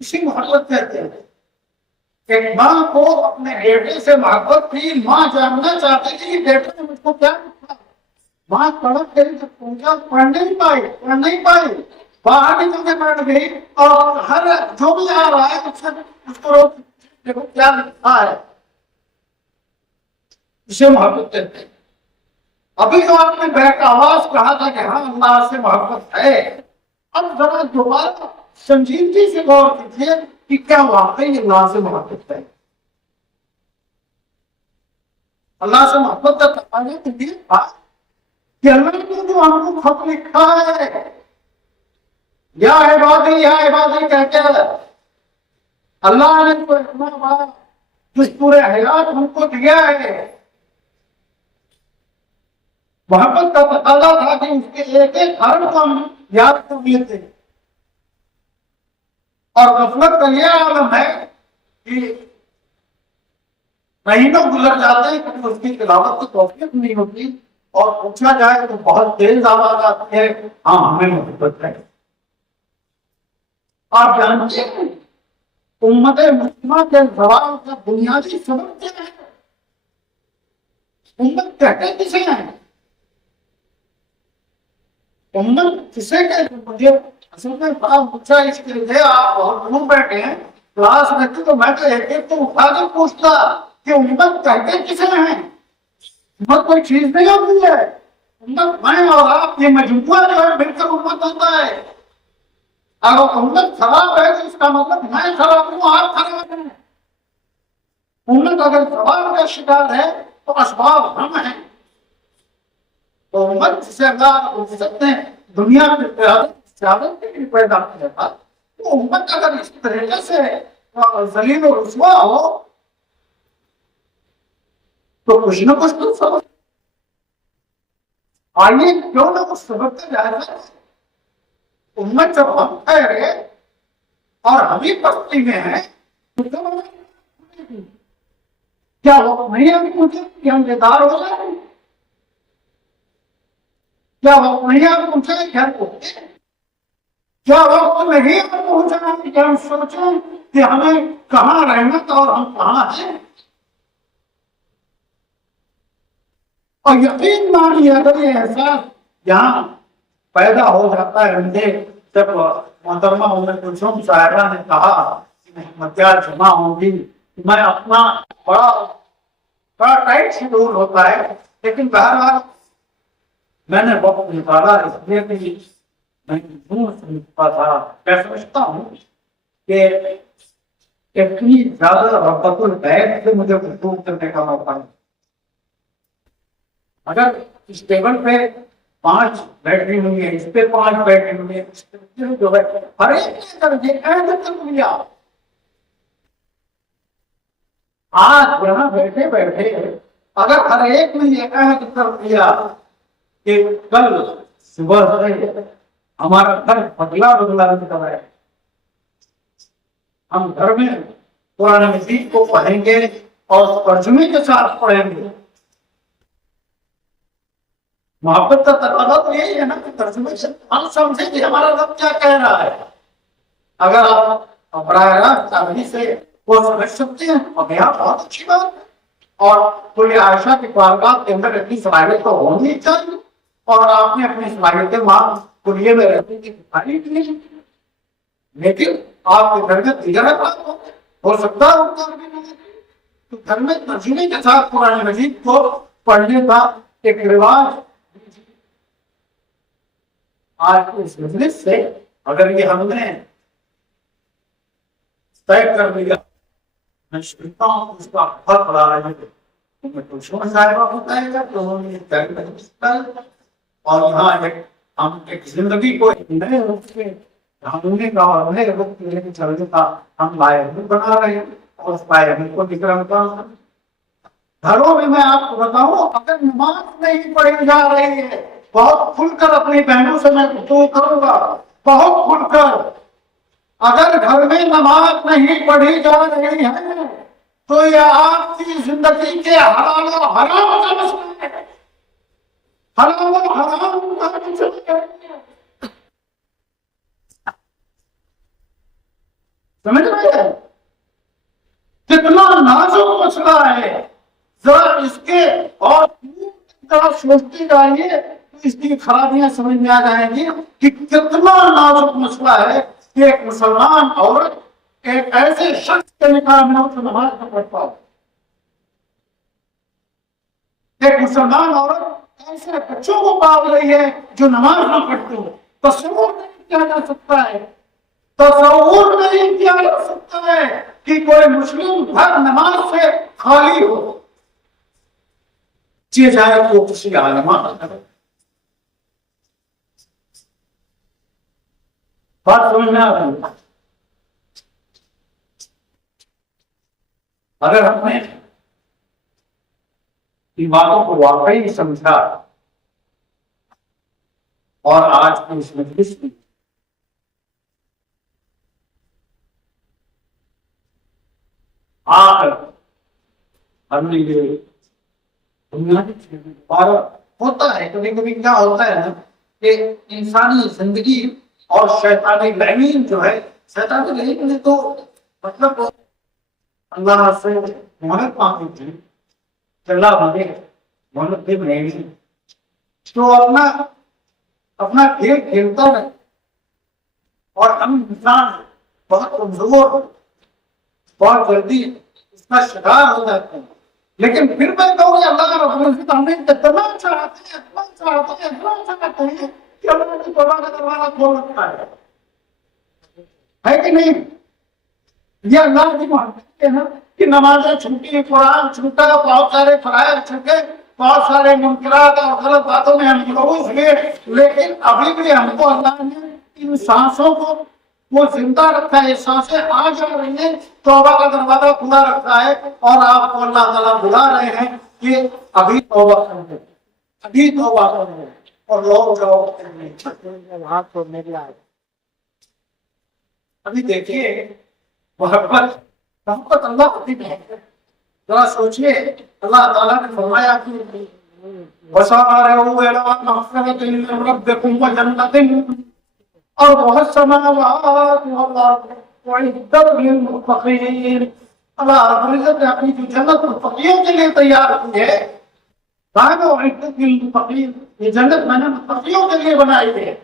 اسی محبت کہتے ہیں۔ ایک ماں کو اپنے بیٹے سے محبت تھی، ماں جاننا چاہتی تھی کہ بیٹے نے مجھ کو کیا لکھا۔ ماں تڑپ گئی تو پوچھا، پڑھ نہیں پائی، باہر نکل کے بیٹھ گئی اور ہر جو بھی آ رہا ہے اس کو روک دیکھو کیا لکھا ہے۔ اسے محبت کہتے ہیں۔ ابھی جو آپ نے بیٹھ آواز کہا تھا کہ ہاں اللہ سے محبت ہے، اب ذرا دوبارہ سنجیدگی سے غور کیجیے کہ کیا واقعی اللہ سے محبت ہے۔ اللہ سے محبت کا تقاضا تو یہ تھا کہ اللہ نے جو ہم کو خط لکھا ہے، یا عبادی کہہ کے اللہ نے تو اتنا بڑا دستور حیات ہم کو دیا ہے۔ محبت کا تقاضا تھا کہ اس کے ایک ایک حرف کو ہم یاد کر لیتے، اور غفلت کا یہ عالم ہے کہ مہینوں گزر جاتے ہیں کہ اس کی تلاوت کی توفیق نہیں ہوتی، اور پوچھا جائے تو بہت تیز آواز آتی ہے، ہاں ہمیں محبت ہے۔ آپ جانتے ہیں امت مسلمہ کے زوال کا بنیادی سبب کیا ہے؟ امت کہتے کسے ہیں؟ امت کسے کہتے ہیں؟ مجھے اصل میں بڑا پوچھا اس کے لیے، آپ بہت دور بیٹھے ہیں کلاس میں تو میں تو ایک ایک کو اٹھا کے پوچھتا کہ امت کہتے کسے ہیں؟ امت کوئی چیز نہیں ہوتی ہے، امت میں اور آپ یہ مجموعہ جو ہے مل کر امت ہوتا ہے۔ اگر امت خراب ہے تو اس کا مطلب میں خراب ہوں، آپ خراب ہیں۔ امت اگر زوال کا شکار ہے تو اسباب ہم ہیں. تو امت جسے اللہ رب العزت نے دنیا میں قیادت کے لیے پیدا کیا تھا، تو امت اگر اس طریقے سے ذلیل و رسوا ہو تو کچھ نہ کچھ تو سبب. آئیے کیوں نہ کچھ سبب سے جائے گا. امت جب ہم ٹھہرے اور ہم ہی پستی میں ہیں تو کیا وقت نہیں ابھی پوچھے کہ ہم بیدار ہو جائیں؟ کیا وقت نہیں آپ پوچھے گھر کو؟ کیا وقت نہیں آپ پہنچا کہ ہم سوچیں کہ ہمیں کہاں رہنا تھا اور ہم کہاں ہیں؟ اور یقین مانیے اگر یہ احساس یہاں پیدا ہو جاتا ہے مجھے، جب محترمہ ام کلثوم صاحبہ نے کہا کہ احمدیات جمع ہوں گی، میں اپنا بڑا ٹائٹ شیڈول ہوتا ہے، لیکن بہرحال میں نے وقت نکالا اس لیے کہ میں سمجھتا تھا، میں سمجھتا ہوں کہ اتنی زیادہ رغبت البیت سے مجھے گفتگو کرنے کا موقع ہے. اگر اس ٹیبل پہ 5 بیٹری ہوئی ہے، اس پہ 5 بیٹری ہوئی ہے، اس پہ جو ہے ہر ایک نے کر یہ عہد کر لیا. آج یہاں بیٹھے بیٹھے اگر ہر ایک نے یہ عہد کر لیا کہ کل صبح سے ہمارا گھر بدلا نکل ہے، ہم گھر میں قرآن مجید کو پڑھیں گے اور ترجمے کے ساتھ پڑھیں گے. محبت کا تقاضا تو یہی ہے نا کہ ترجمے سے ہم سمجھیں کہ ہمارا رب کیا کہہ رہا ہے. اگر آپ براہ راست عربی سے وہ سمجھ سکتے ہیں اور یہاں بہت اچھی بات ہے. اور کل عائشہ کی بارگاہ کے اندر اتنی صلاحیت تو ہونی چاہیے، اور آپ نے اپنی صلاحیتیں وہاں کلیے میں رہنے کی تعریف کی، لیکن آپ کے گھر میں دیگر ہو سکتا ہے تو گھر میں ترجمے کے ساتھ قرآن مجید کو پڑھنے کا ایک رواج. آج کے اس مجلس سے اگر یہ ہم نے طے کر لیا، میں سمجھتا ہوں اس کا بہت بڑا ہے. میں کچھ صاحبہ ہوتا ہے تو انہوں نے طے کر لیا اور یہاں ہم ایک زندگی کو نئے روپ سے ہم نے کہا نئے روپ لے کے چلنے کا ہم لائق بنا رہے ہیں اور اس لائق کو نکلنے کا. گھروں میں آپ کو بتاؤں اگر نماز نہیں پڑھی جا رہی ہے، بہت کھل کر اپنی بہنوں سے میں گفتگو کروں گا، بہت کھل کر اگر گھر میں نماز نہیں پڑھی جا رہی ہے تو یہ آپ کی زندگی کے حلال و حرام کا مسئلہ ہے. حلال و حرام کا مسئلہ ہے. سمجھ رہے ہیں کتنا نازک مسئلہ ہے؟ ذرا اس کے اور سوچتے جائیے اس کی خرابیاں سمجھ میں آ جائیں گی کہ کتنا نازک مسئلہ ہے کہ ایک مسلمان عورت ایک ایسے شخص کے نکاح میں تو نماز نہ پڑھ پاؤ. ایک مسلمان عورت ایسے بچوں کو پال رہی ہے جو نماز نہ پڑھتے ہو. تصور نہیں کیا جا سکتا ہے، تصور نہیں کیا جا سکتا ہے کہ کوئی مسلم گھر نماز سے خالی ہو. چاہے وہ کسی عالمہ بات سمجھنا ہے. اگر ہم نے ان باتوں کو واقعی سمجھا اور آج کی اس مجلس میں آ کر ہم نے یہ ہوتا ہے کبھی کبھی کیا ہوتا ہے نا کہ انسانی زندگی اور شیطانی لعین جو ہے، شیطانی لعین نے تو مطلب اللہ سے مہلت مانگی تھی کہ اللہ مجھے مہلت دے نہیں، تو اپنا کھیل کھیلتا ہے اور ہم انسان بہت کمزور بہت جلدی اس کا شکار ہو جاتے ہیں. لیکن پھر میں کہوں گا اللہ رب العزت ہمیں اتنا چاہتے ہیں کہ اللہ نے توبہ کا دروازہ کھول رکھا ہے کہ نہیں؟ یہ اللہ کی محبت ہے نا کہ نمازیں چھوٹی، قرآن چھوٹا، بہت سارے فرائض چھوٹے، بہت سارے منکرات اور غلط باتوں میں ہم ملوث ہوئے، لیکن ابھی بھی ہم کو اللہ نے ان سانسوں کو وہ زندہ رکھا ہے، سانسیں آ جا رہی ہیں، توبہ کا دروازہ کھلا رکھا ہے، اور آپ کو اللہ تعالیٰ بلا رہے ہیں کہ ابھی توبہ کرو، ابھی توبہ کرو، اور لوگ ہاتھ چھوڑنے کے آئے۔ ابھی دیکھیے محبت اللہ کی محبت، ذرا سوچئے اللہ تعالیٰ نے فرمایا کہ وَسَارِعُوا إِلَىٰ مَغْفِرَةٍ مِّن رَّبِّكُمْ وَجَنَّةٍ اور بہت سماوات والارض وَعِدَّتْ لِلْمُتَّقِينَ، اللہ رب العزت نے اپنی جو جنت متقیوں کے لیے تیار کی ہے، وَعِدَّتْ لِلْمُتَّقِينَ، یہ جنت میں نے متقیوں کے لیے بنائی ہے۔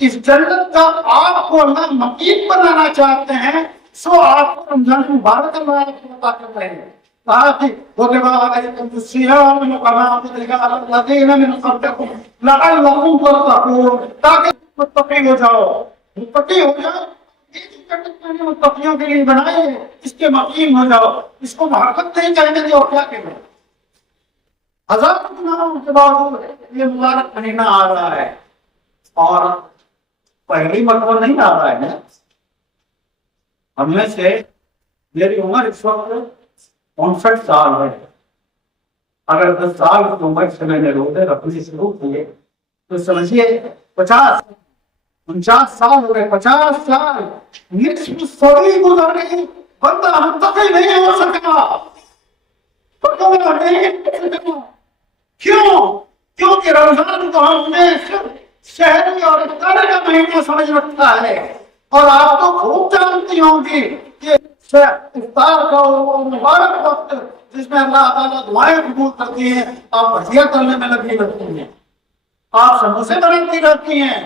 اس جنت کا آپ کو اللہ مقیم بنانا چاہتے ہیں، سو آپ کو رمضان مبارک اللہ کو عطا کر رہے ہیں۔ کہا کہ وَكَتَبَ عَلَيْكُمُ الصِّيَامَ كَمَا كُتِبَ عَلَى الَّذِينَ مِن قَبْلِكُمْ لَعَلَّكُمْ تَتَّقُونَ، تاکہ متقی ہو جاؤ، متقی ہو جاؤ۔ یہ جنت میں نے متقیوں کے لیے بنائی ہے، اس کے مقیم ہو جاؤ، اس کو محبت نہیں چاہیے تھی اور کیا کہنا۔ ہزار گناہوں کے باوجود یہ مبارک مہینہ آ رہا ہے، اور پہلی مرتبہ نہیں آ رہا ہے۔ ہم میں سے میری عمر اس وقت 59 سال ہے، اگر 10 سال کی عمر سے میں نے روزے رکھنے شروع کیے تو سمجھیے 49 سال ہو گئے، 50 سال، نصف صدی گزر گئی، بندہ منتقل نہیں ہو سکا، کیونکہ رمضان کو ہم نے صرف شہری اور افطار کا مہینہ سمجھ رکھا ہے، اور آپ تو خوب جانتی ہوں گی کہ افطار کا وہ مبارک وقت جس میں اللہ تعالیٰ دعائیں قبول کرتی ہیں، آپ بھجیا کرنے میں لگی رہتی ہیں، آپ سموسے بناتی رہتی ہیں،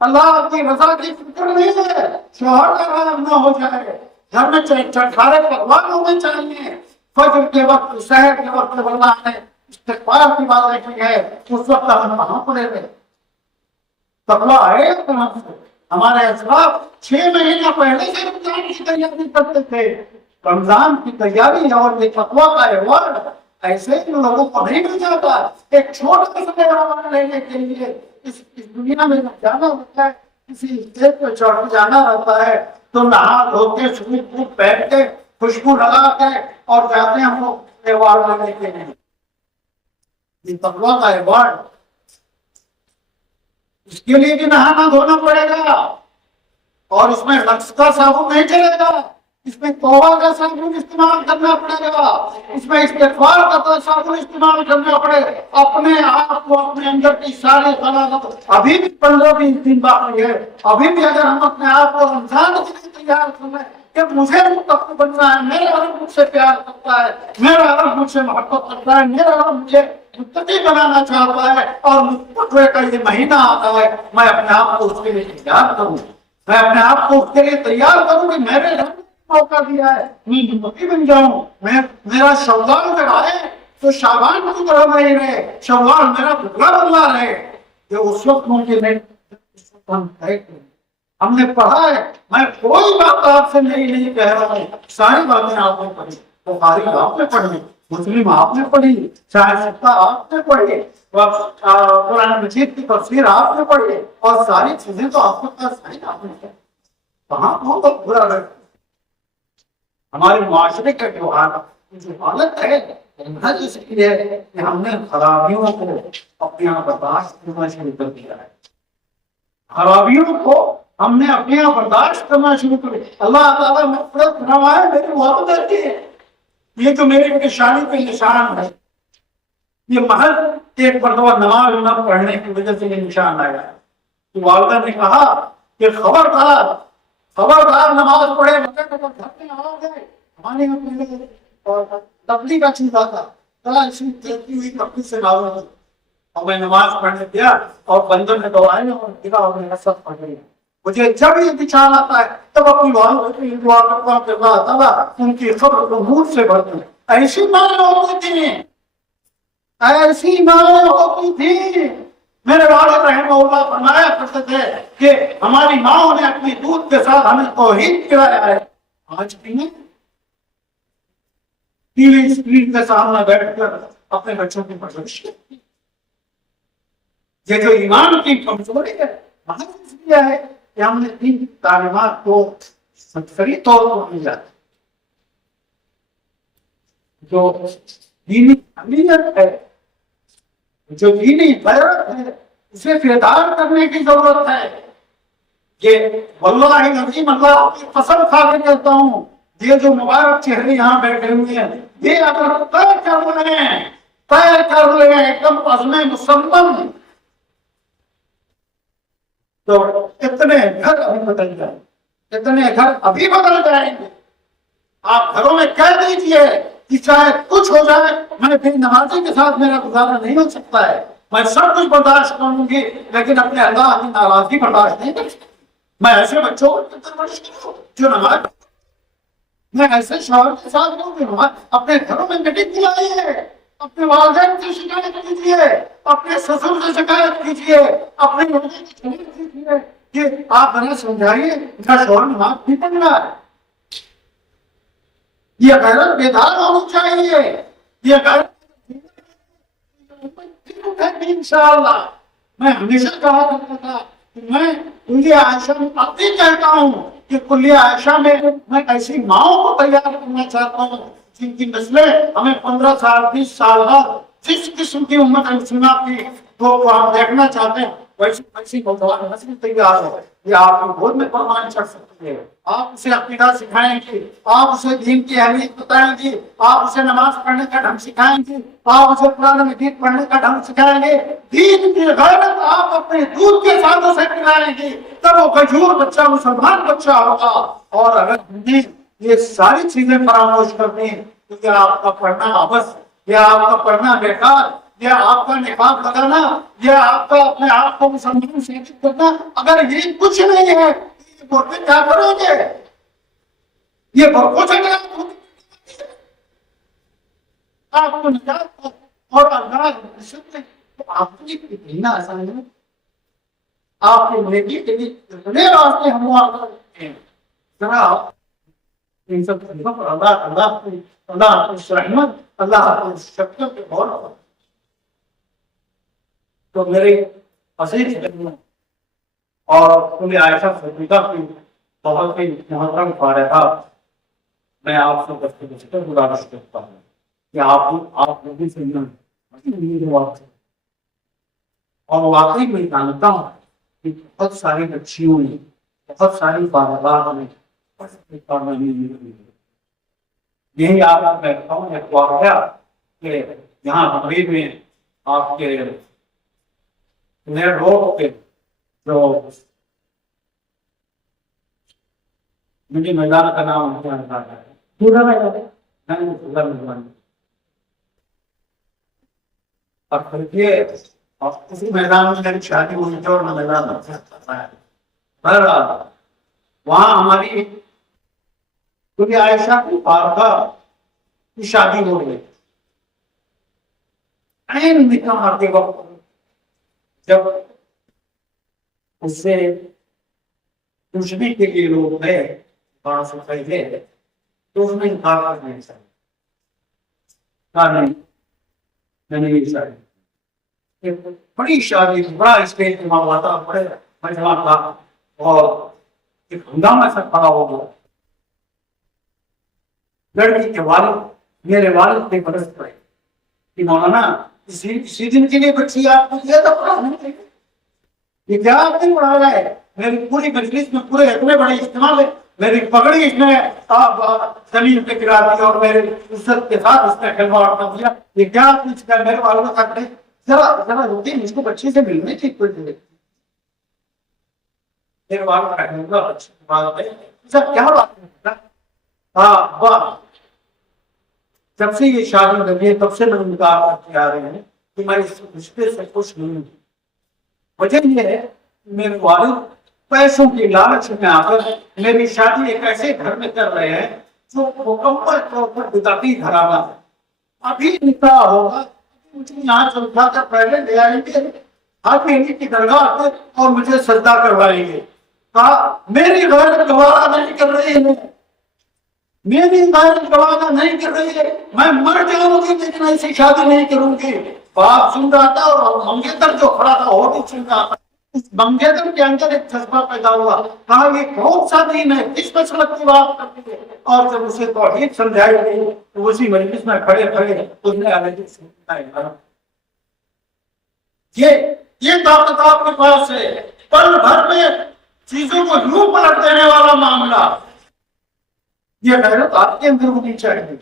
اللہ کی رضا کی فکر نہیں ہے، شوہر کا حرام نہ ہو جائے، گھر میں چٹکارے پکوان ہونے چاہیے، فجر کے وقت، سحر کے وقت اللہ نے استغفار کی باتیں کی ہے، اس وقت ہم کہاں پڑے گئے؟ تقویٰ ہے کہاں سے؟ ہمارے اسلاف 6 مہینہ پہلے سے رمضان کی تیاری کرتے تھے، رمضان کی تیاری اور یہ تقویٰ کا ایوارڈ ایسے ہی لوگوں کو نہیں مل جاتا۔ ایک چھوٹا سا ایوارڈ لینے کے لیے اس دنیا میں جانا ہوتا ہے، کسی اسٹیج پہ چڑھ جانا رہتا ہے، تو نہا دھو کے سوٹ بوٹ پہن کے خوشبو لگا کے اور جاتے ہیں ہم لوگ ایوارڈ لینے کے لیے۔ یہ تقویٰ کا ایوارڈ، اس کے لیے بھی نہانا دھونا پڑے گا، اور اس میں لفظ کا صابن نہیں چلے گا، اس میں توبہ کا صابن استعمال کرنا پڑے گا، اس میں استغفار کا صابن استعمال کرنا پڑے گا، اپنے آپ کو، اپنے اندر کی ساری خلاقت۔ ابھی بھی 15-20 دن باقی ہے، ابھی بھی اگر ہم اپنے آپ کو رمضان کے لیے تیار کر لیں کہ مجھے متقی بننا ہے، میرا رب مجھ سے پیار کرتا ہے، میرا رب مجھ سے محبت کرتا ہے، میرا رب مجھے متقی بنانا چاہتا ہے، اور متقوی کا یہ مہینہ آتا ہے، میں اپنے آپ کو اس کے لیے تیار کروں، میں اپنے آپ کو اس کے لیے تیار کروں کہ میرے رب نے موقع دیا ہے، میں متقی بن جاؤں، میرا شوال اگر آئے تو شعبان کی طرح نہیں رہے، شوال میرا بدلا بدلا رہے۔ یہ اس وقت ممکن ہے، ہم نے پڑھا ہے، میں کوئی بات آپ سے نہیں کہہ رہا ہوں، ساری باتیں آپ نے پڑھی، بخاری آپ نے پڑھی، مسلم آپ نے پڑھی، شاہ ستہ آپ نے پڑھی، قرآن مجید کی تفسیر آپ نے پڑھی، اور ساری چیزیں تو آپ کے پاس ہیں، آپ نے کہاں بہت برا رہے۔ ہمارے معاشرے کا جو حالت ہے اس لیے کہ ہم نے خرابیوں کو اپنے یہاں برداشت کرنا شروع کر دیا ہے، خرابیوں کو ہم نے اپنے یہاں برداشت کرنا شروع کر دیا۔ اللہ تعالیٰ مغفرت فرمائے، میری محبت کرتی ہے، یہ تو میری پریشانی پہ نشان ہے، یہ محض ایک مرتبہ نماز نہ پڑھنے کی وجہ سے یہ نشان آیا۔ تو والدہ نے کہا کہ خبردار نماز پڑھے، گھر میں آ گئے، ہمارے یہاں پہلے اور تبلیغ کا چیز آتا، اسی چلتی ہوئی تبلیغ سے لاؤ، اور میں نماز پڑھنے گیا اور بندوں نے دوڑائے اور دکھا اور میں سب پڑھ گئی۔ مجھے جب یہ بچان آتا ہے تب اپنی والدہ کی دعا کرتا ہوں کہ اللہ تعالیٰ ان کی قبر کو نور سے بھر دے۔ ایسی مائیں ہوتی تھی، ایسی مائیں ہوتی تھی۔ میرے والد رحمہ اللہ فرمایا کرتے تھے کہ ہماری ماں نے اپنی دودھ کے ساتھ ہمیں توحید کرایا ہے، آج بھی نہیں ٹی وی اسکرین کے سامنے بیٹھ کر اپنے بچوں کی پرورش کرتی. یہ جو ایمان کی کمزوری ہے وہاں اس لیے ہے کہ ہم نے دین تعلیمات کو سرسری طور پر لیا. جو دینی اہمیت ہے، جو دینی غیرت ہے، اسے بیدار کرنے کی ضرورت ہے. یہ واللہ العظیم اللہ کی قسم کھا کے کہتا ہوں، یہ جو مبارک چہرے یہاں بیٹھے ہوئے ہیں، یہ اگر طے کر لیں ایک دم عزم مسلم، تو اتنے گھر ابھی بدل جائیں گے، اتنے گھر ابھی بدل جائیں گے. آپ گھروں میں کہہ دیجئے کہ چاہے کچھ ہو جائے، میں بے نمازی کے ساتھ میرا گزارا نہیں ہو سکتا ہے، میں سب کچھ برداشت کروں گی لیکن اپنے اللہ کی ناراضگی برداشت نہیں کر سکتا. میں ایسے بچوں کو پرورش کروں جو نماز، میں ایسے شوہر کے ساتھ ہوں جو نماز. اپنے گھروں میں میٹنگ بلائیے، اپنے والدین سے شکایت کیجیے، اپنے سسر سے شکایت کیجیے، اپنے لوگوں سے شکایت کیجیے کہ آپ ہمیں سمجھائیے میرا شوہر نماز نہیں پڑھ رہا ہے. یہ غیرت بیدار ہونی چاہیے. یہ غیرت انشاءاللہ. میں ہمیشہ کہا کرتا تھا کہ میں کلیہ عائشہ میں اب بھی کہتا ہوں کہ کلیہ عائشہ میں ایسی ماؤں کو تیار کرنا چاہتا ہوں جن کی نسلیں ہمیں 15 سال 20 سال بعد جس قسم کی امت مسلمہ کی تو آپ دیکھنا چاہتے ہیں ویسی نوجوان نسل تیار ہو. یہ آپ کی گود میں پروان چڑھ سکتی ہے. آپ اسے عقیدہ سکھائیں گے، آپ اسے دین کی اہمیت بتائیں گے، آپ اسے نماز پڑھنے کا ڈھنگ سکھائیں گے، آپ اسے قرآن مجید پڑھنے کا ڈھنگ سکھائیں گے، دین کی غیرت آپ اپنے دودھ کے ساتھ اسے پلائیں گے، تب وہ غیور بچہ مسلمان بچہ ہوگا. اور اگر ہم نے یہ ساری چیزیں فراموش کر دیں تو کیا آپ کا پڑھنا عبث، یا آپ کا پڑھنا بیکار، یا آپ کا نقاب لگانا، یا آپ کا اپنے آپ کو مسلمان ثابت کرنا، اگر یہ کچھ نہیں ہے یہ برقع کیا کریں گے؟ یہ برقعوں سے کیا آپ کو نجات اور اللہ آپ کی اتنا آسان ہے. آپ کے نیکی کے لیے اتنے راستے ہم ہیں. ذرا ان سب چیزوں پر اللہ کی رحمت، اللہ کی شفقت پہ غور کرو. تو میرے عزیز اور کلیہ عائشہ صدیقہ کی بہت ہی محترم فارغہ، میں آپ سے دستگیر گزارش کرتا ہوں کہ آپ لوگوں سے اور واقعی میں جانتا ہوں کہ بہت ساری بچیوں نے، بہت ساری فارغات نے یہی آپ میں بتاؤں ایک واقعہ کہ یہاں تقریب میں آپ کے روڈ پہ جو مجھے میدان کا نام پورا میدان، اور پھر یہ اسی میدان میں میری شادی ہوئی تھی اور میں میدان بہرحال وہاں ہماری کلیہ عائشہ کی فارغہ کی شادی ہو گئی. عین نکاح آتے وقت جب اس سے پوچھنے کے لیے لوگ گئے 12 سال پہلے تو اس نے انکار کرنے چاہیے. میں نے یہ چاہیے بڑی شادی، بڑا اسٹیج ہوا تھا، بڑے مجمع تھا اور ایک ہنگامہ سے کھڑا ہو گیا. لڑکی کے والد میرے والد پہ برس پڑے کہ مولانا اسی دن کے لیے بچی آپ کو دیا تھا پڑھانے کے لیے، یہ کیا آپ نے پڑھا رہا ہے؟ میری پوری مجلس میں پورے اتنے بڑے اجتماع میں میری پگڑی اس نے زمین پہ گرا دی اور میرے عزت کے ساتھ اس نے کھلواڑ کر دیا. یہ کیا آپ نے میرے والد کا کرے؟ ذرا روٹی مجھ کو بچی سے ملنے کی کوئی دے. میرے والد کا اچھی بات ہے سر، کیا بات ہے؟ ہاں واہ، جب سے یہ شادی لگی ہے تب سے میں انکار کرتے آ رہے ہیں کہ میں اس رشتے سے خوش نہیں ہوں. وجہ یہ ہے میرے والد پیسوں کی لالچ میں آ کر میری شادی ایک ایسے گھر میں کر رہے ہیں جو مکمل طور پر بدعتی گھرانہ ہے. ابھی نکاح ہوگا مجھے یہاں سے اٹھا کر پہلے لے آئیں گے حاکم کی درگاہ پر اور مجھے سجدہ کروائیں گے. کہا میری غیرت گوارا نہیں کر رہی ہے. میری غیرت گوارا نہیں کر رہی ہے، میں مر جاؤں گی لیکن ایسی شادی نہیں کروں گی۔ باپ سن رہا تھا اور منگیتر جو کھڑا تھا وہ بھی سن رہا تھا۔ اس منگیتر کے اندر ایک جذبہ پیدا ہوا، کہا یہ کون سا دین ہے، کس مسلک کی بات کرتی ہے؟ اور جب اسے توحید سمجھائی گئی تو اسی مجلس میں کھڑے کھڑے اس نے علیحدہ سمجھایا، یہ طاقت آپ کے پاس ہے، پل بھر میں چیزوں کو یوں پلٹ دینے والا معاملہ۔ یہ غیرت آپ کے اندر ہونی چاہیے،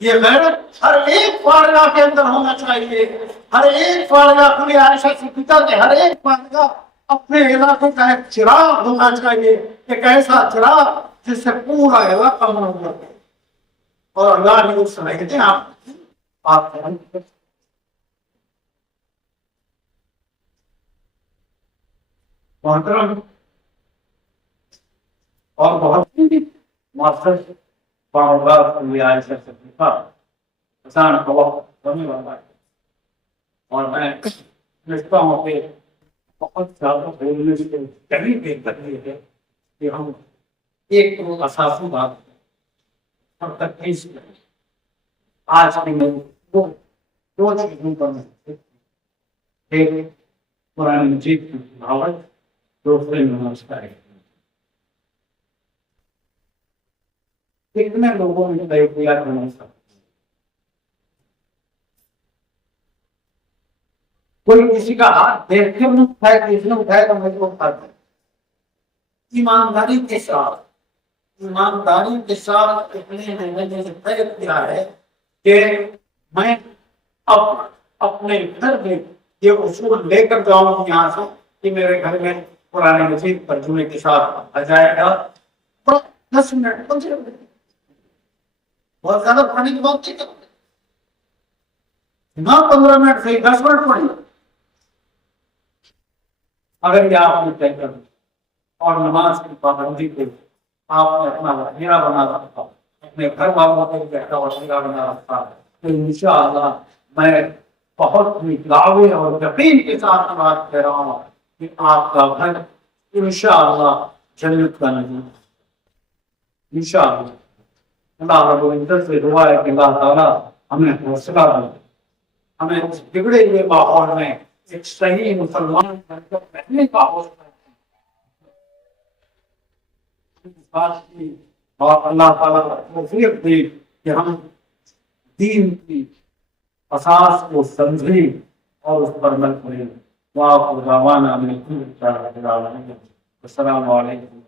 یہ غیرت ہر ایک فارغہ کے اندر ہونا چاہیے، ہر ایک فارغہ اپنے عائشہ صدیقہ کے ہر ایک فارغہ اپنے علاقے کا ایک چراغ ہونا چاہیے، ایک ایسا چراغ جس سے پورا علاقہ منور ہو۔ اور اللہ نے اس رہتے آپ محترم اور بہت مؤثر معاملات کے لیے عائشہ صدیقہ انسان کو بہت بننے والا ہے، اور میں سمجھتا ہوں کہ بہت زیادہ بولنے سے کہیں بہتر یہ ہے کہ ہم ایک اساسی بات اور تکلیف کریں۔ آج کے میں دو چیزوں پر ایک قرآن مجید کی تلاوت، دوسرے نماز کا اہتمام۔ کتنے لوگوں نے کیا نماز کا؟ کوئی کسی کا ہاتھ دیکھ کے نہیں اٹھائے، کسی نے اٹھایا تو مجھے اٹھا دیا۔ ایمانداری کے ساتھ اتنے نے طے کیا ہے کہ میں اب اپنے گھر میں یہ اصول لے کر جاؤں یہاں سے کہ میرے گھر میں قرآن مجید ترجمے کے ساتھ آ جائے گا۔ 10 منٹ بہت زیادہ پڑھنے کی بات نہیں کرتے، نہ 15 منٹ سے 10 منٹ پڑھیں۔ اگر یہ آپ نے طے کر اور نماز کی پابندی کو آپ نے اپنا وسیلہ بنا رکھا، اپنے گھر والوں کو بھی اپنا وسیلہ بنا رکھا، تو انشاءاللہ میں بہت ہی دعوے اور یقین کے ساتھ بات کہہ رہا ہوں کہ آپ کا گھر انشاءاللہ جنت کا نظیر انشاءاللہ۔ اللہ رب العزت سے دعا ہے کہ اللہ تعالیٰ ہمیں حوصلہ دے، ہمیں اس بگڑے ہوئے ماحول میں ایک صحیح مسلمان بن کر رہنے کا حوصلہ دے۔ اور اللہ تعالیٰ توفیق دے کہ ہم دین کی اساس کو سمجھیں اور اس پر عمل کریں۔ وآخر دعوانا ان الحمد للہ رب العالمین۔ السلام علیکم۔